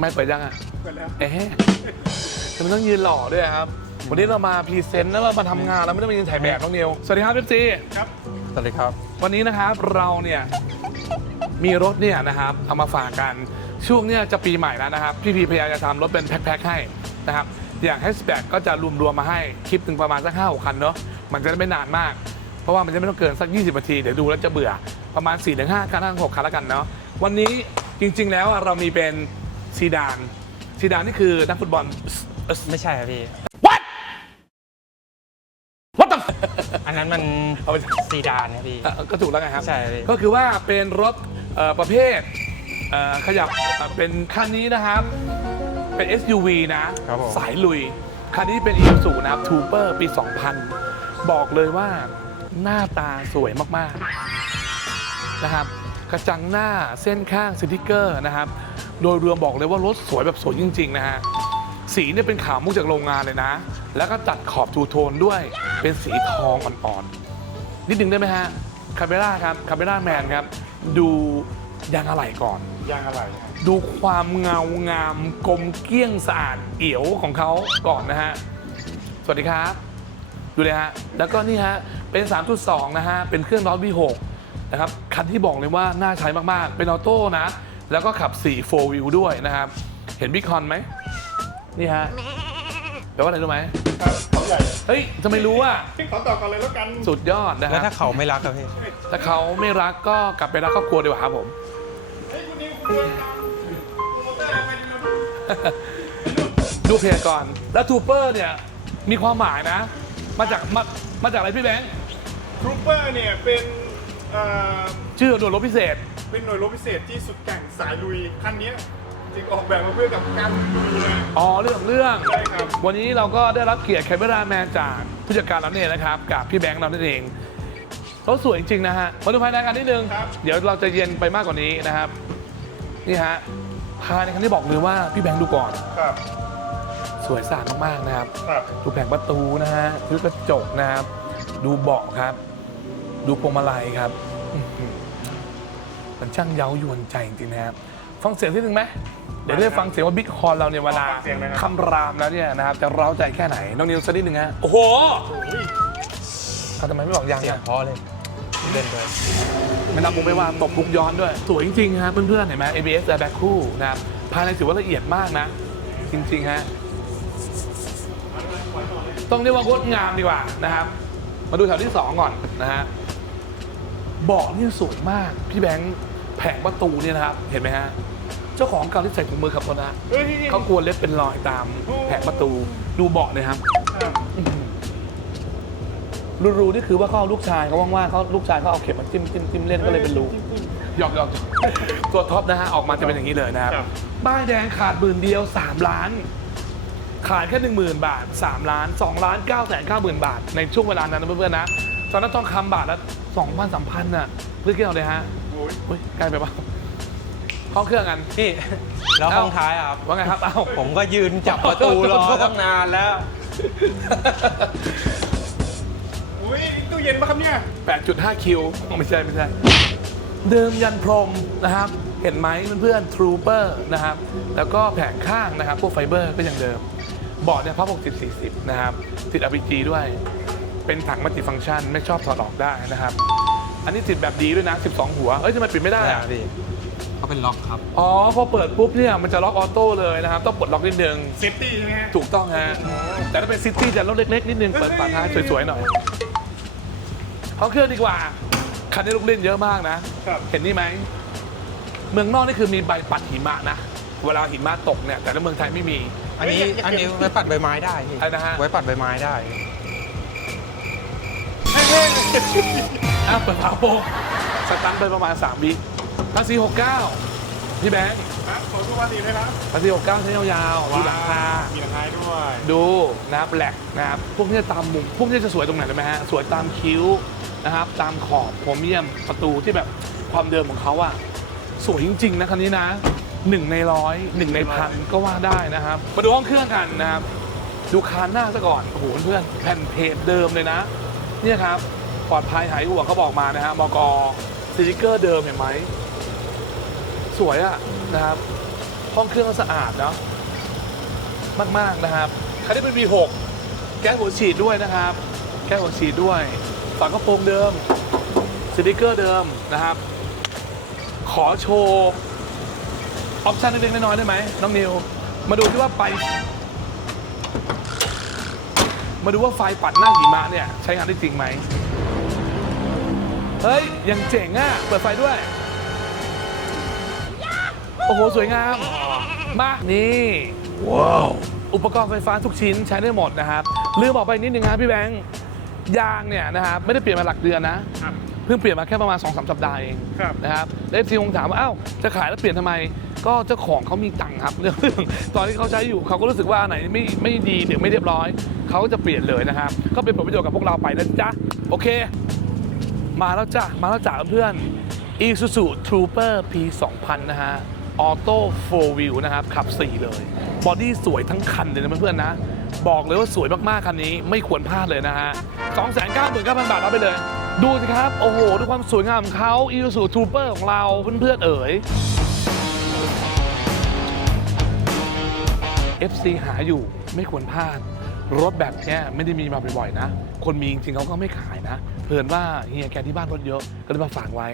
ไม่เปิดยังอะเปิดแล้วเอ๊ะทำไมต้องยืนหล่อด้วยครับ วันนี้เรามาพรีเซนต์แล้วเรามาทำงานเราไม่ได้มายืนถ่ายแบบน้องนิวสวัสดีครับเอฟซีครับ สวัสดีครับ วันนี้นะครับเราเนี่ยมีรถเนี่ยนะครับเอามาฝากกันช่วงเนี้ยจะปีใหม่แล้วนะครับ พี่พีพยายามจะทำรถเป็นแพ็คๆให้นะครับอย่างแฮชแบ็กก็จะรวมๆมาให้คลิปหนึ่งประมาณสักห้าหกคันเนาะมันจะได้ไม่นานมาก เพราะว่ามันจะไม่ต้องเกินสัก 20นาทีเดี๋ยวดูแล้วจะเบื่อประมาณ4ี่ถึงห้าคันห้าหกคันแล้วกันเนาะวันนี้จริง ๆ แล้วอะเรามีเป็น ซีดานซีดานนี่คือนักฟุตบอลไม่ใช่ครับพี่ what what the อันนั้นมันเอาไปซีดานครับพี่ เอ่อก็ถูกแล้วไงครับ ใช่พี่ ก็คือว่าเป็นรถเอ่อประเภทเอ่อขยับเอ่อเป็นคันนี้นะครับ เป็น SUV นะ ครับผม สายลุย คันนี้เป็น Isuzu นะครับ Trooper ปี 2000 บอกเลยว่าหน้าตาสวยมาก ๆ นะครับ กระจังหน้าเส้นข้างสติกเกอร์นะครับ โดยรวมบอกเลยว่ารถสวยแบบสวยจริง ๆ นะฮะ สีเนี่ยเป็นขาวมุกจากโรงงานเลยนะ แล้วก็ตัดขอบทูโทนด้วยเป็นสีทองอ่อนๆนิดนึงได้ไหมฮะคาเมล่าครับคาเมล่าแมนครับ ดูยางอะไหล่ก่อน ยางอะไรดูความเงางามกลมเกลี้ยงสะอาดเอี่ยวของเขาก่อนนะฮะ สวัสดีครับ ดูเลยฮะ แล้วก็นี่ฮะ เป็น 3.2 นะฮะ เป็นเครื่องร้อน V6 นะครับ คันที่บอกเลยว่าน่าใช้มาก ๆ เป็นออโต้นะ แล้วก็ขับ4 4 wheel ด้วยนะครับ เห็นบิ๊กคอนไหมนี่ฮะแปลว่าอะไรรู้ไหมครับเขาใหญ่เฮ้ยทำไมรู้อะพี่ขอต่อก่อนเลยแล้วกันสุดยอดนะแล้วฮะถ้าเขาไม่รักครับพี่ ถ้าเขาไม่รักก็กลับไปรักครอบครัวดีกว่าครับผม เฮ้ยคุณนิวคุณเดินตามโปรโมเตอร์ไปดู ดูเพจก่อนแล้วทูเปอร์เนี่ยมีความหมายนะ มาจากมามาจากอะไรพี่แบงค์ทรูเปอร์เนี่ยเป็นเอ่อชื่อหน่วยรบพิเศษ เป็นหน่วยรบพิเศษที่สุดแกร่งสายลุยคันเนี้ยจริงออกแบบมาเพื่อกับการลุยเลย อ๋อเรื่องของเรื่อง ใช่ครับ วันนี้เราก็ได้รับเกียรติแคมเปอร์แมนจากผู้จัดการเราเนี่ยนะครับ กับพี่แบงค์เรานั่นเองรถสวยจริงๆนะฮะมาดูภายในกันนิดนึง ครับ เดี๋ยวเราจะเย็นไปมากกว่านี้นะครับ นี่ฮะภายในคันที่บอกเลยว่าพี่แบงค์ดูก่อน ครับสวยสะอาดมากๆนะครับ ครับ ดูแผงประตูนะฮะดูกระจกนะครับ ดูเบาะครับ ดูพวงมาลัยครับอื้อหือ มันช่างเย้ายวนใจจริงๆนะครับฟังเสียงที่หนึ่งไหมเดี๋ยวได้ฟังเสียงว่าบิ๊กฮอลเราเนี่ยเวลาฟังเสียงนะครับ คำรามแล้วเนี่ยนะครับจะเร้าใจแค่ไหนน้องนิวสักนิดหนึ่งฮะโอ้โหโอ้ยเอาทำไมไม่บอกยังเสียงอะเพราะเลยเล่นด้วย ไม่นับมุกไม่ว่าตบมุกย้อนด้วย สวยจริงๆครับเพื่อนๆเห็นไหม ABS airbag คู่นะครับภายในถือว่าละเอียดมากนะ จริงๆฮะต้องเรียกว่างดงามดีกว่านะครับ มาดูแถวที่ 2 ก่อนนะฮะเบาะนี่สวยมาก พี่แบงค์ แผงประตูเนี่ยนะครับ เห็นไหมฮะ เจ้าของเก่าที่ใส่ถุงมือขับรถนะเฮ้ยเขากลัวเล็บเป็นรอยตามแผงประตู ดูเบาะเลยครับครับรูๆนี่คือว่าเขาเอาลูกชายเขาว่างๆเขาลูกชายเขาเอาเข็มมาจิ้มจิ้มจิ้มเล่นก็เลยเป็นรูหยอกหยอกตัวท็อปนะฮะ ออกมาจะเป็นอย่างนี้เลยนะครับ ครับ บ้ายแดงขาดหมื่นเดียว 3 ล้าน ขาดแค่1 0,000 บาท 3 ล้าน2ล้าน9แสน9หมื่นบาท ในช่วงเวลานั้นนะเพื่อนๆนะตอนนั้นทองคำบาทละ2,000 3,000น่ะเลือกเกี่ยวเลยฮะโอ้ยอุ้ยใกล้ไปเปล่าห้องเครื่องกัน พี่แล้วเอ้าห้องท้ายอะครับว่าไงครับเอ้า ผมก็ยืนจับประตูรอตั้งนานแล้ว อุ้ยนี่ตู้เย็นปะครับเนี่ย 8.5 คิว ไม่ใช่ไม่ใช่ เดิมยันพรมนะครับ เห็นไหมเพื่อนๆ Trooper นะครับ แล้วก็แผงข้างนะครับ พวกไฟเบอร์ก็ยังเดิมเบาะเนี่ยพับ60 40 นะครับ ติด RPG ด้วย เป็นถังมัลติฟังก์ชันไม่ชอบถอดออกได้นะครับ อันนี้ติดแบบดีด้วยนะ 12 หัว เอ้ยทำไมปิดไม่ได้ได้อะพี่เขาเป็นล็อกครับ อ๋อ พอเปิดปุ๊บเนี่ยมันจะล็อกออโต้เลยนะครับ ต้องปลดล็อกนิดนึง เซฟตี้ใช่ไหมฮะถูกต้องฮะ แต่ถ้าเป็นซิตี้จะรถเล็กๆนิดนึง เปิดฝาท้ายสวยๆหน่อยเขาเครื่องดีกว่า คันนี้ลูกเล่นเยอะมากนะ ครับเห็นนี่ไหม เมืองนอกนี่คือมีใบปัดหิมะนะ เวลาหิมะตกเนี่ย แต่ในเมืองไทยไม่มี อันนี้อันนี้ไว้ปัดใบไม้ได้พี่อะไรนะฮะ ไว้ปัดใบไม้ได้ อะเปิดฝาโปงสตันไปประมาณ3วิภาษี69พี่แบงค์ครับขอดูภาษีเลยครับภาษี69ใช้ยาวๆดูหลังคามีหลังคาด้วย ดูนะครับแหลกนะครับพวกนี้ตามมุมพวกนี้จะสวยตรงไหนรู้ไหมฮะสวยตามคิ้วนะครับตามขอบโพรเมียมประตูที่แบบความเดิมของเขาอะสวยจริง ๆ นะคันนี้นะหนึ่งในร้อยหนึ่งในพันก็ว่าได้นะครับ มาดูห้องเครื่องกันนะครับ ดูคานหน้าซะก่อนโอ้โหเพื่อนๆแผ่นเพจเดิมเลยนะ เนี่ยครับ ปลอดภัยหายห่วงเขาบอกมานะฮะมกสติกเกอร์เดิมเห็นไหม สวยอะนะครับ ห้องเครื่องก็สะอาดเนาะมาก ๆ นะครับคันนี้เป็น V6 แก๊สหัวฉีดด้วยนะครับ แก๊สหัวฉีดด้วย ฝากระโปรงเดิมสติกเกอร์เดิมนะครับ ขอโชว์ออปชั่นเล็กๆน้อยๆได้ไหมน้องนิว มาดูที่ว่าไป มาดูว่าไฟปัดหน้าหิมะเนี่ย ใช้งานได้จริงไหม เฮ้ยยังเจ๋งอะ เปิดไฟด้วย โอ้โห สวยงาม มา นี่ ว้าว อุปกรณ์ไฟฟ้าทุกชิ้นใช้ได้หมดนะครับ ลืมบอกไปนิดนึงครับพี่แบงค์ ยางเนี่ยนะครับไม่ได้เปลี่ยนมาหลักเดือนนะ ครับ เพิ่งเปลี่ยนมาแค่ประมาณ2อสสัปดาห์เองครับนะครับเอฟซีคงถามว่า อ้าว จะขายแล้วเปลี่ยนทำไม ก็เจ้าของเขามีตังค์ครับเรื่องตอนที่เขาใช้อยู่เขาก็รู้สึกว่าอันไหนไม่ไม่ดีหรือไม่เรียบร้อย เขาก็จะเปลี่ยนเลยนะครับ ก็เป็นผลประโยชน์กับพวกเราไปนะจ๊ะ โอเค มาแล้วจ้ะ มาแล้วจ้ะเพื่อน Isuzu Trooper P 2000นะฮะ ออโต้4 Wheel นะครับ ขับ 4 เลย บอดี้สวยทั้งคันเลยนะเพื่อนๆนะ บอกเลยว่าสวยมากๆ คันนี้ไม่ควรพลาดเลยนะฮะ 299,000 บาทรับไปเลย ดูสิครับ โอ้โห ด้วยความสวยงามของเขา Isuzu Trooper ของเราเพื่อนๆ เอ๋ย FC หาอยู่ไม่ควรพลาด รถแบบเนี้ยไม่ได้มีมาบ่อยๆนะ คนมีจริงๆเขาก็ไม่ขายนะ เพื่อนว่าเฮียแกที่บ้านรถเยอะก็เลยมาฝากไว้